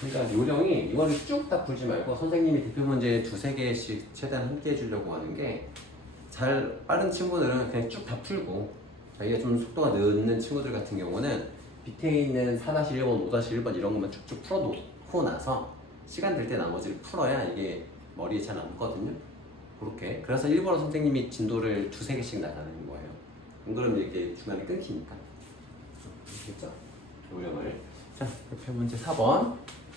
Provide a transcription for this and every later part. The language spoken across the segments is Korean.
그러니까 요령이 이거를 쭉 다 풀지 말고 선생님이 대표 문제 두세 개씩 최대한 함께 해주려고 하는 게 잘 빠른 친구들은 그냥 쭉 다 풀고 자기가 좀 속도가 늦는 친구들 같은 경우는 밑에 있는 4-1번, 5-1번 이런 것만 쭉쭉 풀어놓고 나서 시간 될 때 나머지를 풀어야 이게 머리에 잘 남거든요. 그렇게. 그래서 일부러 선생님이 진도를 두세 개씩 나가는 거예요. 안 그러면 이렇게 중간에 끊기니까. 알겠죠? 요령을. 자, 대표 문제 4번.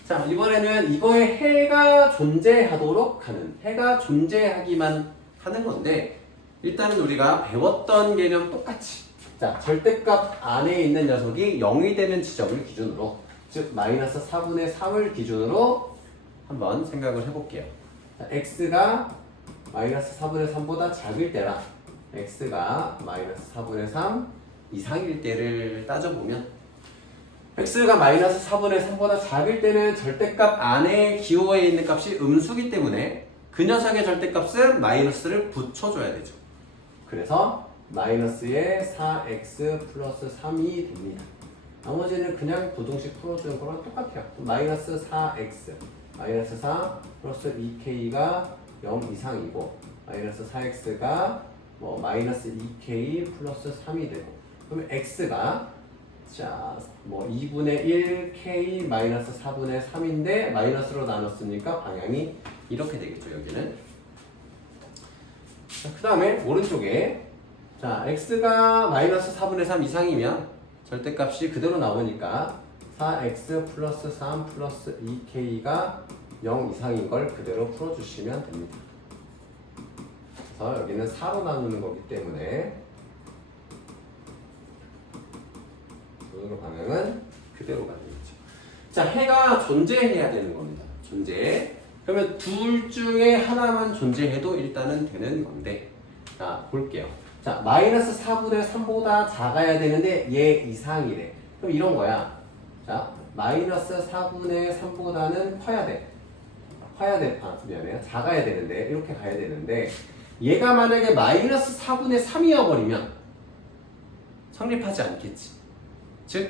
자, 이번에는 이거에 해가 존재하도록 하는, 해가 존재하기만 하는 건데 일단은 우리가 배웠던 개념 똑같이 자, 절대값 안에 있는 녀석이 0이 되는 지점을 기준으로 즉 마이너스 4분의 3을 기준으로 한번 생각을 해볼게요. 자, x가 마이너스 4분의 3보다 작을 때랑 x가 마이너스 4분의 3 이상일 때를 따져보면 x가 마이너스 4분의 3보다 작을 때는 절대값 안에 기호에 있는 값이 음수기 때문에 그 녀석의 절대값은 마이너스를 붙여줘야 되죠. 그래서 마이너스에 4x 플러스 3이 됩니다. 나머지는 그냥 부등식 풀어주는 거랑 똑같아요. 마이너스 4x 마이너스 4 플러스 2k가 0 이상이고 마이너스 4x가 뭐 마이너스 2k 플러스 3이 되고 그러면 x가 자, 뭐 2분의 1 k 마이너스 4분의 3인데 마이너스로 나눴으니까 방향이 이렇게 되겠죠. 여기는. 그 다음에 오른쪽에 자 x가 마이너스 4분의 3 이상이면 절대값이 그대로 나오니까 4x 플러스 3 플러스 2k가 0 이상인 걸 그대로 풀어주시면 됩니다. 그래서 여기는 4로 나누는 거기 때문에 오늘 방향은 그대로 가는 거죠. 자, 해가 존재해야 되는 겁니다. 존재. 그러면 둘 중에 하나만 존재해도 일단은 되는 건데 자, 볼게요. 자, 마이너스 4분의 3보다 작아야 되는데 얘 이상이래. 그럼 이런 거야. 자, 마이너스 4분의 3보다는 커야 돼. 미안해요. 작아야 되는데 이렇게 가야 되는데 얘가 만약에 마이너스 4분의 3이어버리면 성립하지 않겠지. 즉,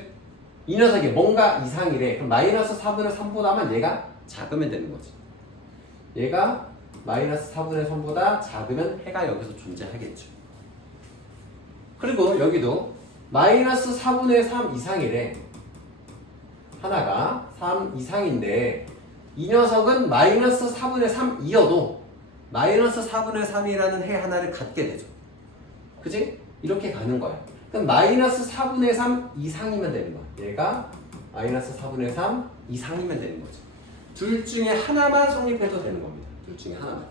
이 녀석이 뭔가 이상이래. 그럼 마이너스 4분의 3보다만 얘가 작으면 되는 거지. 얘가 마이너스 4분의 3보다 작으면 해가 여기서 존재하겠죠. 그리고 여기도 마이너스 4분의 3 이상이래. 하나가 3 이상인데 이 녀석은 마이너스 4분의 3이어도 마이너스 4분의 3이라는 해 하나를 갖게 되죠. 그치? 이렇게 가는 거야. 그럼 마이너스 4분의 3 이상이면 되는 거야. 얘가 마이너스 4분의 3 이상이면 되는 거죠. 둘 중에 하나만 성립해도 되는 겁니다. 둘 중에 하나만.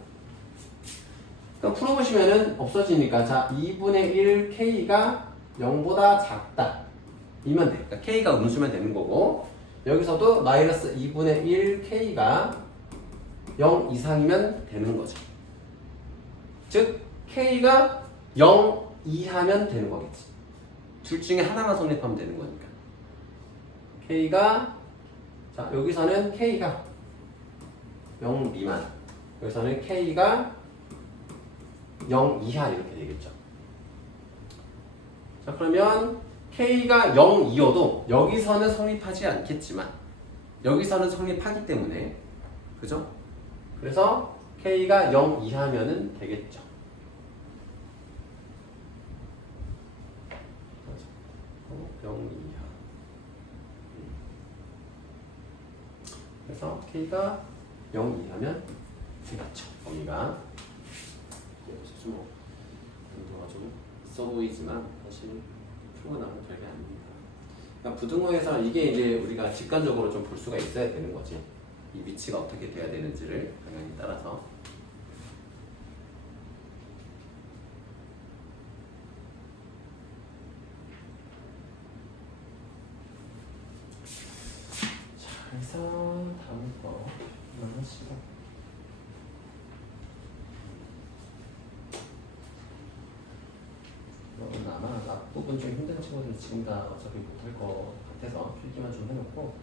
그럼 풀어보시면은 없어지니까 자 2분의 1 k가 0보다 작다. 이면 돼. 그러니까 k가 음수면 되는 거고 여기서도 마이너스 2분의 1 k가 0 이상이면 되는 거죠. 즉 k가 0 이하면 되는 거겠지. 둘 중에 하나만 성립하면 되는 거니까. k가 자 여기서는 k가 0 미만 여기서는 k가 0 이하 이렇게 되겠죠. 자 그러면 k가 0이어도 여기서는 성립하지 않겠지만 여기서는 성립하기 때문에 그죠? 그래서 k가 0 이하면은 되겠죠. 0 이하. 그래서 k가 0 이하면 되겠죠. 여기가 좀 강도가 좀 있어 보이지만 사실 풀고 나면 별게 아닙니다. 그러니까 부등호에서 이게 이제 우리가 직관적으로 좀 볼 수가 있어야 되는 거지. 이 위치가 어떻게 돼야 되는지를 방향에 따라서. 자, 그래서 다음 거 하시고. 아마 앞부분 좀 힘든 친구들은 지금 다 어차피 못할 것 같아서 필기만 좀 해놓고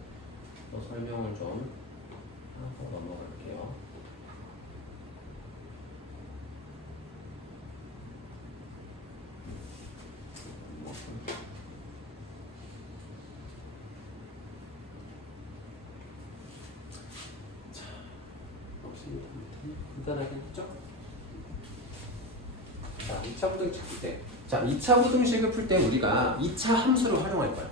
또 설명을 좀 하고 넘어갈게요. 간단하게 했죠? 자, 2차 부등식 풀 때. 자, 2차 부등식을 풀 때 우리가 2차 함수를 활용할 거야.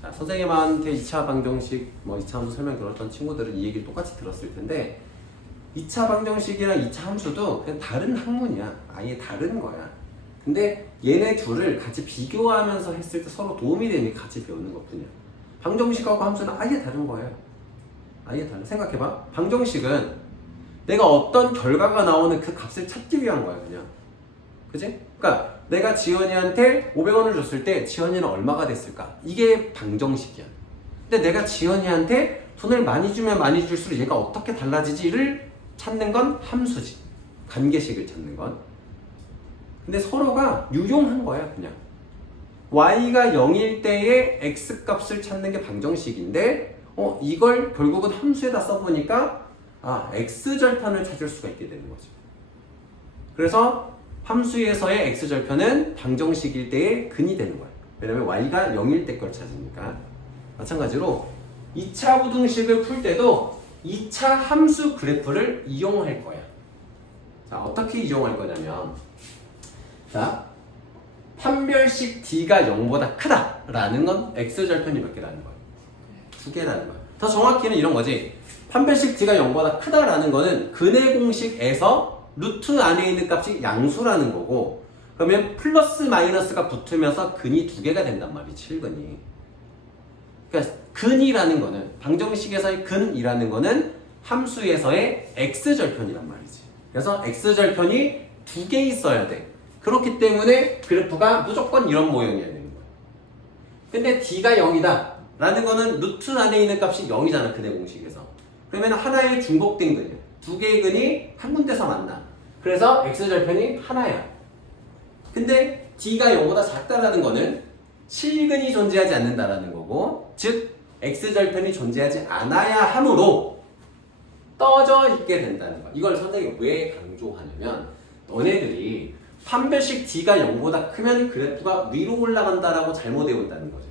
자, 선생님한테 2차 방정식, 2차 함수 설명 들었던 친구들은 이 얘기를 똑같이 들었을 텐데 2차 방정식이랑 2차 함수도 그냥 다른 학문이야. 아예 다른 거야. 근데 얘네 둘을 같이 비교하면서 했을 때 서로 도움이 되니까 같이 배우는 것뿐이야. 방정식하고 함수는 아예 다른 거예요. 아예 달라. 생각해봐. 방정식은 내가 어떤 결과가 나오는 그 값을 찾기 위한 거야, 그냥. 그지? 그러니까 내가 지연이한테 500원을 줬을 때 지연이는 얼마가 됐을까? 이게 방정식이야. 근데 내가 지연이한테 돈을 많이 주면 많이 줄수록 얘가 어떻게 달라지지를 찾는 건 함수지. 관계식을 찾는 건. 근데 서로가 유용한 거야, 그냥. y가 0일 때의 x값을 찾는 게 방정식인데 이걸 결국은 함수에다 써보니까 x절편을 찾을 수가 있게 되는 거죠. 그래서 함수에서의 x절편은 방정식일 때의 근이 되는 거예요. 왜냐면 y가 0일 때 걸 찾으니까. 마찬가지로 2차 부등식을 풀 때도 2차 함수 그래프를 이용할 거야. 자, 어떻게 이용할 거냐면 자, 판별식 d가 0보다 크다라는 건 x절편이 몇 개라는 거예요? 2개라는 거예요. 더 정확히는 이런 거지. 판별식 d가 0보다 크다라는 거는 근의 공식에서 루트 안에 있는 값이 양수라는 거고, 그러면 플러스 마이너스가 붙으면서 근이 2개가 된단 말이지, 7근이. 그러니까 근이라는 거는, 방정식에서의 근이라는 거는 함수에서의 x절편이란 말이지. 그래서 x절편이 2개 있어야 돼. 그렇기 때문에 그래프가 무조건 이런 모형이어야 되는 거야. 근데 d가 0이다 라는 거는 루트 안에 있는 값이 0이잖아, 근의 공식에서. 그러면 하나의 중복된 근이야. 2개의 근이 한 군데서 만나. 그래서 x절편이 하나야. 근데 d가 0보다 작다라는 거는 실근이 존재하지 않는다라는 거고, 즉 x절편이 존재하지 않아야 하므로 떠져 있게 된다는 거야. 이걸 선생님이 왜 강조하냐면, 너네들이 판별식 d가 0보다 크면 그래프가 위로 올라간다라고 잘못 외운다는 거지.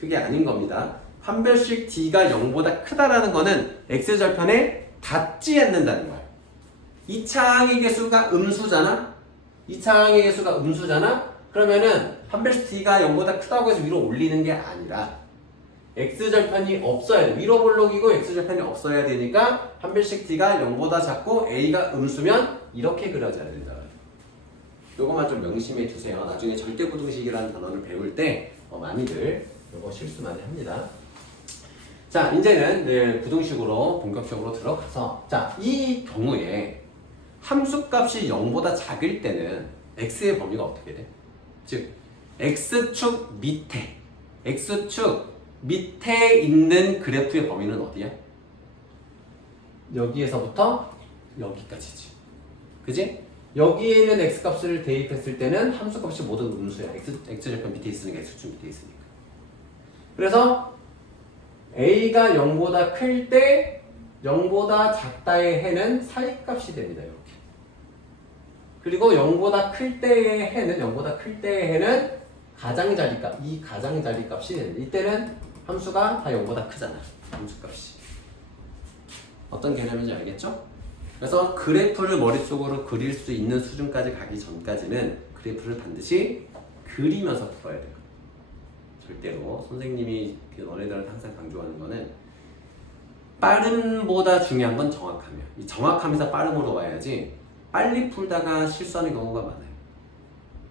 그게 아닌 겁니다. 판별식 d가 0보다 크다라는 거는 x절편에 닿지 않는다는 거야. 2차 항의 개수가 음수잖아? 2차 항의 개수가 음수잖아? 그러면은 판별식 d가 0보다 크다고 해서 위로 올리는 게 아니라 x절편이 없어야 돼. 위로 볼록이고 x절편이 없어야 되니까 판별식 d가 0보다 작고 a가 음수면 이렇게 그려져야 된다. 요것만 좀 명심해 주세요. 나중에 절대부등식이라는 단어를 배울 때 많이들 요거 실수 많이 합니다. 자, 이제는 부등식으로 본격적으로 들어가서, 자, 이 경우에 함수값이 0보다 작을 때는 x의 범위가 어떻게 돼? 즉 x축 밑에 있는 그래프의 범위는 어디야? 여기에서부터 여기까지지. 그지? 여기에 있는 x값을 대입했을 때는 함수값이 모두 음수야. x절편 밑에 있으니까 x축 밑에 있으니까. 그래서 a가 0보다 클 때 0보다 작다의 해는 사이값이 됩니다. 이렇게. 그리고 0보다 클 때의 해는 가장자리값, 이 가장자리값이 됩니다. 이때는 함수가 다 0보다 크잖아. 함수값이. 어떤 개념인지 알겠죠? 그래서 그래프를 머릿속으로 그릴 수 있는 수준까지 가기 전까지는 그래프를 반드시 그리면서 풀어야 돼요. 절대로 선생님이 너네들한테 항상 강조하는 거는 빠름보다 중요한 건 정확함이야. 이 정확함에서 빠름으로 와야지 빨리 풀다가 실수하는 경우가 많아요.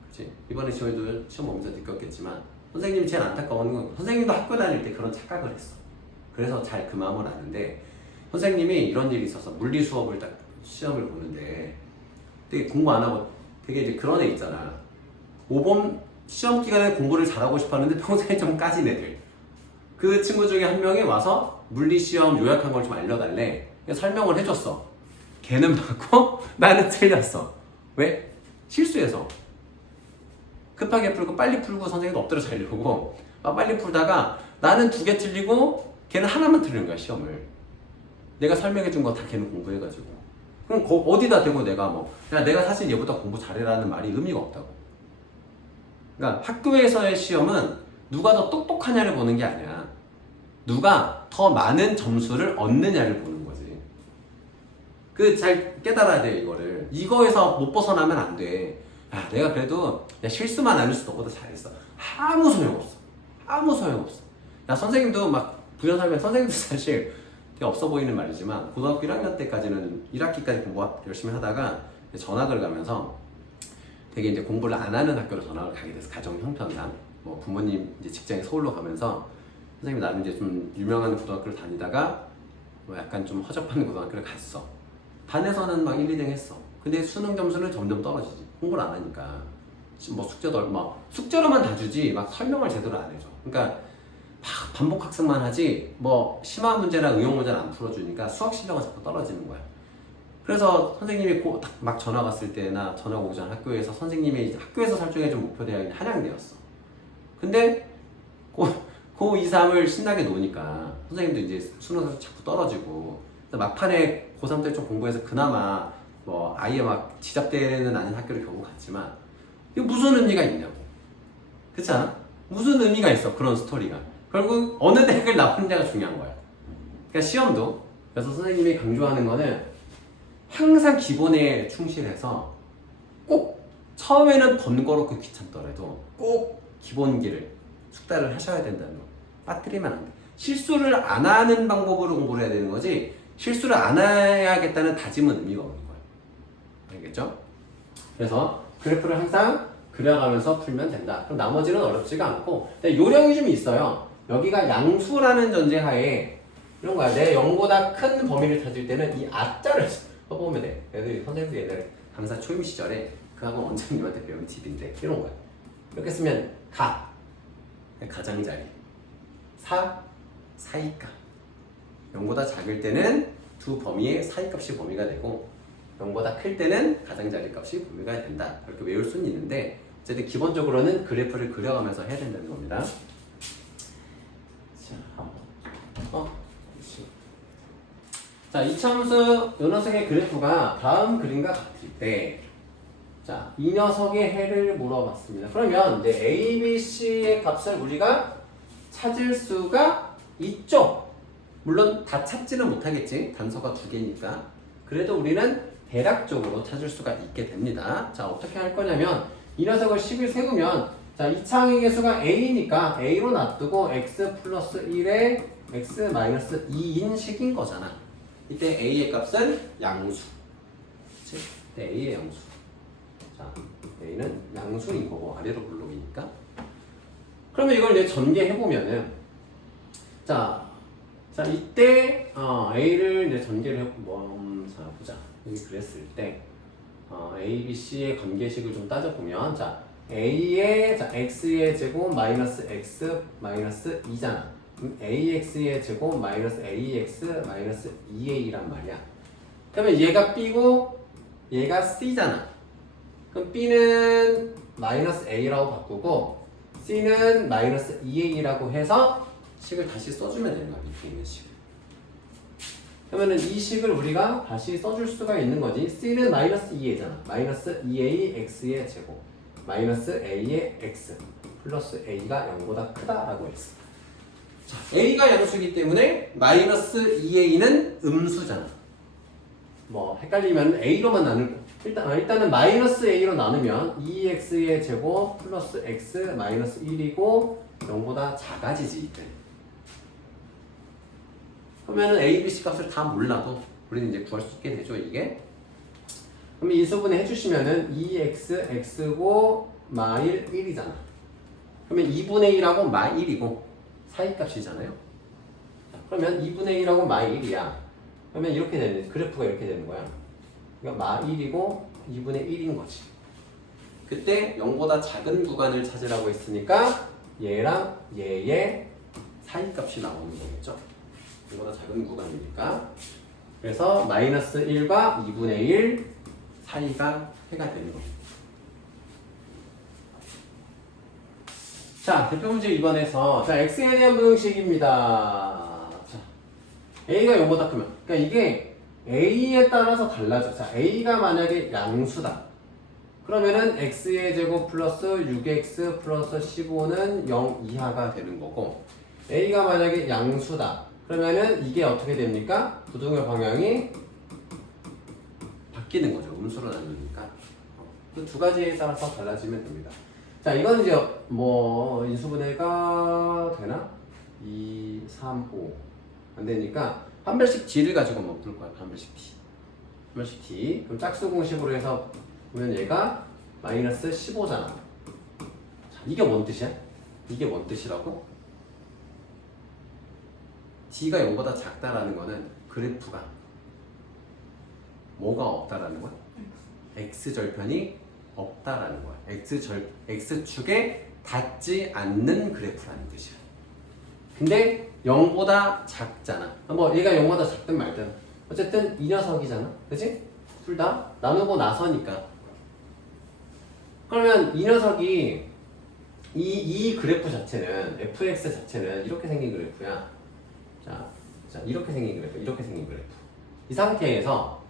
그치? 이번에 시험 보면서 느꼈겠지만 선생님이 제일 안타까운 건 선생님도 학교 다닐 때 그런 착각을 했어. 그래서 잘 그 마음을 아는데, 선생님이 이런 일이 있어서 물리 수업을 딱 시험을 보는데 되게 공부 안 하고 되게 이제 그런 애 있잖아. 모범 시험 기간에 공부를 잘하고 싶어 하는데 평소에 좀 까진 애들. 그 친구 중에 한 명이 와서 물리 시험 요약한 걸 좀 알려달래. 설명을 해줬어. 걔는 맞고 나는 틀렸어. 왜? 실수해서. 급하게 풀고 빨리 풀고 선생님도 엎드려 자려고 빨리 풀다가 나는 2개 틀리고 걔는 하나만 틀린 거야, 시험을. 내가 설명해 준 거 다 걔는 공부해가지고. 그럼 어디다 대고 내가 야, 내가 사실 얘보다 공부 잘해라는 말이 의미가 없다고. 그러니까 학교에서의 시험은 누가 더 똑똑하냐를 보는 게 아니야. 누가 더 많은 점수를 얻느냐를 보는 거지. 그 잘 깨달아야 돼 이거를. 이거에서 못 벗어나면 안 돼. 야, 내가 그래도 야, 실수만 안 했어. 너보다 잘했어. 아무 소용없어. 아무 소용없어. 야, 선생님도 막 부연설명 선생님도 사실 되게 없어 보이는 말이지만 고등학교 1학년 때까지는 1학기까지 공부 열심히 하다가 전학을 가면서 되게 이제 공부를 안 하는 학교로 전학을 가게 돼서 가정 형편상 뭐 부모님 이제 직장이 서울로 가면서 선생님이 나름 이제 좀 유명한 고등학교를 다니다가 뭐 약간 좀 허접한 고등학교를 갔어. 반에서는 막 1, 2등 했어. 근데 수능 점수는 점점 떨어지지. 공부를 안 하니까. 뭐 숙제도 얼마 숙제로만 다 주지 막 설명을 제대로 안 해줘. 그러니까 막 반복 학습만 하지 뭐 심화 문제나 응용 문제는 안 풀어주니까 수학 실력은 자꾸 떨어지는 거야. 그래서 선생님이 막 전화 갔을 때나 전화 오기 전 학교에서 선생님이 학교에서 설정해 준 목표 대학이 한양대였어. 근데 고2, 3을 신나게 노니까 선생님도 이제 수능에서 자꾸 떨어지고 막판에 고3 때 좀 공부해서 그나마 뭐 아예 막 지잡대는 아닌 학교를 겨우 갔지만 이거 무슨 의미가 있냐고. 그렇지 않아? 무슨 의미가 있어 그런 스토리가. 결국 어느 대학을 나오는 데가 중요한 거야. 그러니까 시험도 그래서 선생님이 강조하는 거는 항상 기본에 충실해서 꼭 처음에는 번거롭고 귀찮더라도 꼭 기본기를 숙달을 하셔야 된다는 거. 빠뜨리면 안 돼. 실수를 안 하는 방법으로 공부를 해야 되는 거지 실수를 안 해야겠다는 다짐은 의미가 없는 거야. 알겠죠? 그래서 그래프를 항상 그려가면서 풀면 된다. 그럼 나머지는 어렵지가 않고 요령이 좀 있어요. 여기가 양수라는 전제하에 이런 거야. 내 0보다 큰 범위를 찾을 때는 이 아자를 써보면 돼. 애들이 선생님도 옛날에 강사 초임 시절에 그하고 원장님한테 배운 팁인데 이런 거야. 이렇게 쓰면 가장자리, 사이값. 0보다 작을 때는 두 범위의 사이값이 범위가 되고 0보다 클 때는 가장자리 값이 범위가 된다. 이렇게 외울 수는 있는데 어쨌든 기본적으로는 그래프를 그려가면서 해야 된다는 겁니다. 자, 이차함수 이 녀석의 그래프가 다음 그림과 같을 때, 자, 이 녀석의 해를 물어봤습니다. 그러면 이제 A, B, C의 값을 우리가 찾을 수가 있죠. 물론 다 찾지는 못하겠지. 단서가 2개니까. 그래도 우리는 대략적으로 찾을 수가 있게 됩니다. 자, 어떻게 할 거냐면 이 녀석을 10을 세우면 자, 이차항의 개수가 A니까 A로 놔두고 X 플러스 1에 X 마이너스 2인 식인 거잖아. 이때 A의 값은 양수. 그치? 이때 A의 양수. 자, A는 양수인 거고 아래로 블록이니까. 그러면 이걸 이제 전개해보면은 자, 이때 A를 이제 전개를 자, 보자. 여기 그랬을 때 A, B, C의 관계식을 좀 따져보면 자, A의 X의 제곱 마이너스 X 마이너스 2잖아. AX의 제곱 마이너스 AX 마이너스 2A란 말이야. 그러면 얘가 B고 얘가 C잖아. 그럼 B는 마이너스 A라고 바꾸고 C는 마이너스 2A라고 해서 식을 다시 써주면 되는 거야. 밑에 있는 식을. 그러면은 이 식을 우리가 다시 써줄 수가 있는 거지. C는 마이너스 2A잖아. 마이너스 2A X의 제곱 마이너스 A의 X 플러스 A가 0보다 크다라고 했어. 자, A가 양수이기 때문에 마이너스 2A는 음수잖아. 뭐 헷갈리면 A로만 나눌 일단은 마이너스 A로 나누면 2X의 제곱 플러스 X 마이너스 1이고 0보다 작아지지 이때. 그러면은 A, B, C 값을 다 몰라도 우리는 이제 구할 수 있게 되죠 이게. 그럼 인수분해 해주시면은 2x, x고 마일 1이잖아. 그러면 2분의 1하고 마 1이고 사이값이잖아요. 그러면 2분의 1하고 마 1이야. 그러면 이렇게 되는 그래프가 이렇게 되는 거야. 그러니까 마 1이고 2분의 1인 거지. 그때 0보다 작은 구간을 찾으라고 했으니까 얘랑 얘의 사이값이 나오는 거겠죠. 0보다 작은 구간이니까. 그래서 마이너스 1과 2분의 1 사이가 해가 되는 겁니다. 자, 대표 문제 2번에서 자, x에 대한 부등식입니다. 자, a가 0보다 크면 그러니까 이게 a에 따라서 달라져. 자, a가 만약에 양수다. 그러면은 x의 제곱 플러스 6x 플러스 15는 0 이하가 되는 거고 a가 만약에 양수다. 그러면은 이게 어떻게 됩니까? 부등의 방향이 바뀌는 거죠. 음수로 나누니까. 그 두 가지에 따라서 달라지면 됩니다. 자, 이거는 이제 뭐 인수분해가 되나? 2, 3, 5 안 되니까 판별식 D를 가지고 한번 풀 거야. 판별식 D. 판별식 D. 그럼 짝수 공식으로 해서 보면 얘가 마이너스 15잖아. 자, 이게 뭔 뜻이야? 이게 뭔 뜻이라고? D가 0보다 작다라는 거는 그래프가 뭐가 없다라는 거야? X절편이 없다라는 거야. X축에 닿지 않는 그래프라는 뜻이야. 근데 0보다 작잖아. 뭐 얘가 0보다 작든 말든 어쨌든 이 녀석이잖아. 그치? 둘 다 나누고 나서니까. 그러면 이 녀석이 이 그래프 자체는 fx 자체는 이렇게 생긴 그래프야. 자 이렇게 생긴 그래프, 이렇게 생긴 그래프. 이 상태에서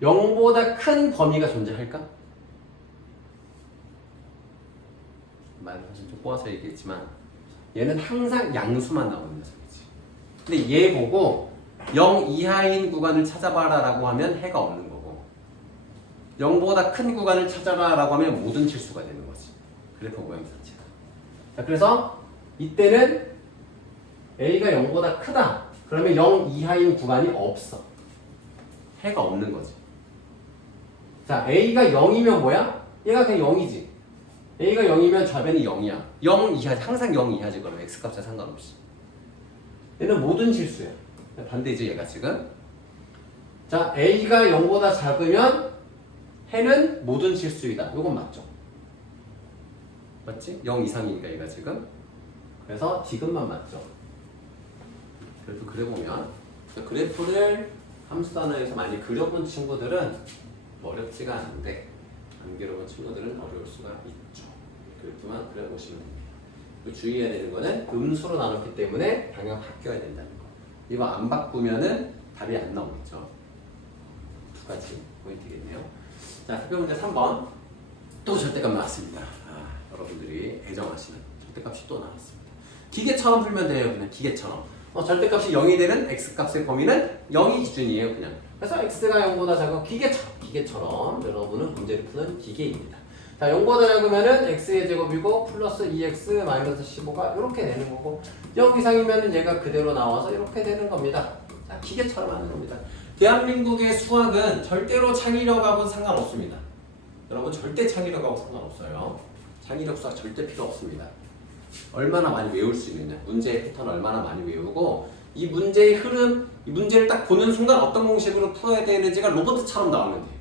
0보다 큰 범위가 존재할까? 말을 사실 좀 꼬아서 얘기했지만 얘는 항상 양수만 나오는 녀석이지. 근데 얘 보고 0 이하인 구간을 찾아봐라 라고 하면 해가 없는 거고 0보다 큰 구간을 찾아라 라고 하면 모든 실수가 되는 거지. 그래프 모양 자체가. 자, 그래서 이때는 A가 0보다 크다. 그러면 0 이하인 구간이 없어. 해가 없는 거지. 자, A가 0이면 뭐야? 얘가 그냥 0이지. A가 0이면 좌변이 0이야. 0 이하지. 항상 0 이하지. 그럼 X값에 상관없이. 얘는 모든 실수야. 반대지 얘가 지금. 자, A가 0보다 작으면 해는 모든 실수이다. 이건 맞죠? 맞지? 0 이상이니까 얘가 지금. 그래서 디귿만 맞죠. 그래도 그려보면 그래프를 함수 단어에서 많이 그려본 친구들은 어렵지가 않은데 안 그려본 친구들은 어려울 수가 있죠. 그래프만 그려보시면 됩니다. 주의해야 되는 거는 음수로 나눴기 때문에 방향 바뀌어야 된다는 거. 이거 안 바꾸면은 답이 안 나오겠죠. 두 가지 포인트겠네요. 자, 특별 문제 3번. 또 절대값 나왔습니다. 여러분들이 애정하시는 절대값이 또 나왔습니다. 기계처럼 풀면 돼요. 그냥 기계처럼. 절대값이 0이 되는 x값의 범위는 0이 기준이에요. 그냥. 그래서 x가 0보다 작은 기계처럼 여러분은 문제를 푸는 기계입니다. 자, 0보다 작으면은 x의 제곱이고 플러스 2x 마이너스 15가 이렇게 되는 거고 0 이상이면은 얘가 그대로 나와서 이렇게 되는 겁니다. 자, 기계처럼 하는 겁니다. 대한민국의 수학은 절대로 창의력하고는 상관없습니다. 여러분 절대 창의력하고 상관없어요. 창의력 수학 절대 필요 없습니다. 얼마나 많이 외울 수 있느냐, 문제의 패턴 얼마나 많이 외우고 이 문제의 흐름, 이 문제를 딱 보는 순간 어떤 공식으로 풀어야 되는지가 로봇처럼 나오면 돼요.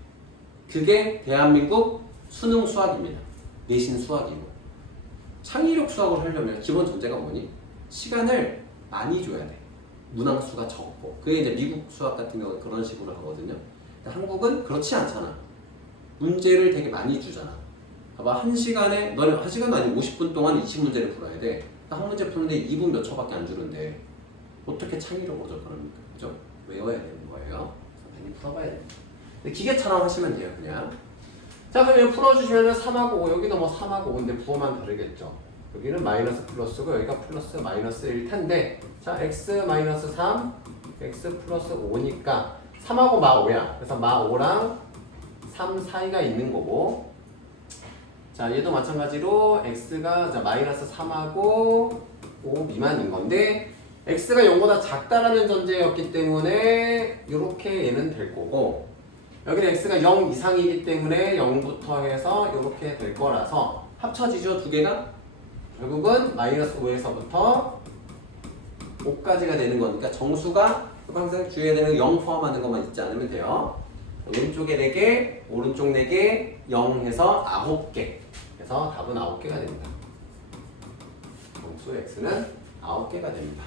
그게 대한민국 수능 수학입니다. 내신 수학이고. 창의력 수학을 하려면 기본 전제가 뭐니? 시간을 많이 줘야 돼. 문항수가 적고. 그게 이제 미국 수학 같은 경우는 그런 식으로 하거든요. 한국은 그렇지 않잖아. 문제를 되게 많이 주잖아. 봐봐, 1시간에, 너는 1시간도 아니고 50분 동안 20문제를 풀어야 돼. 한 문제 푸는데 2분 몇 초밖에 안 주는데 어떻게 창의력을 얻어 그럽니까? 그죠? 외워야 되는 거예요. 많이 풀어봐야 됩니다. 근데 기계처럼 하시면 돼요, 그냥. 자, 그러면 풀어주시면 3하고 5, 여기도 뭐 3하고 5인데 부호만 다르겠죠. 여기는 마이너스 플러스고 여기가 플러스 마이너스일 텐데, 자, x 마이너스 3, x 플러스 5니까 3하고 마 5야. 그래서 마 5랑 3 사이가 있는 거고, 자, 얘도 마찬가지로 x가 마이너스 3하고 5 미만인 건데 x가 0보다 작다라는 전제였기 때문에 이렇게 얘는 될 거고, 여기는 x가 0 이상이기 때문에 0부터 해서 이렇게 될 거라서 합쳐지죠, 두 개가? 결국은 마이너스 5에서부터 5까지가 되는 거니까 정수가 항상 주의해야 되는 0 포함하는 것만 잊지 않으면 돼요. 왼쪽에 4개, 오른쪽 4개, 0 해서 9개. 그래서 답은 9개가 됩니다. 정수 x는 9개가 됩니다.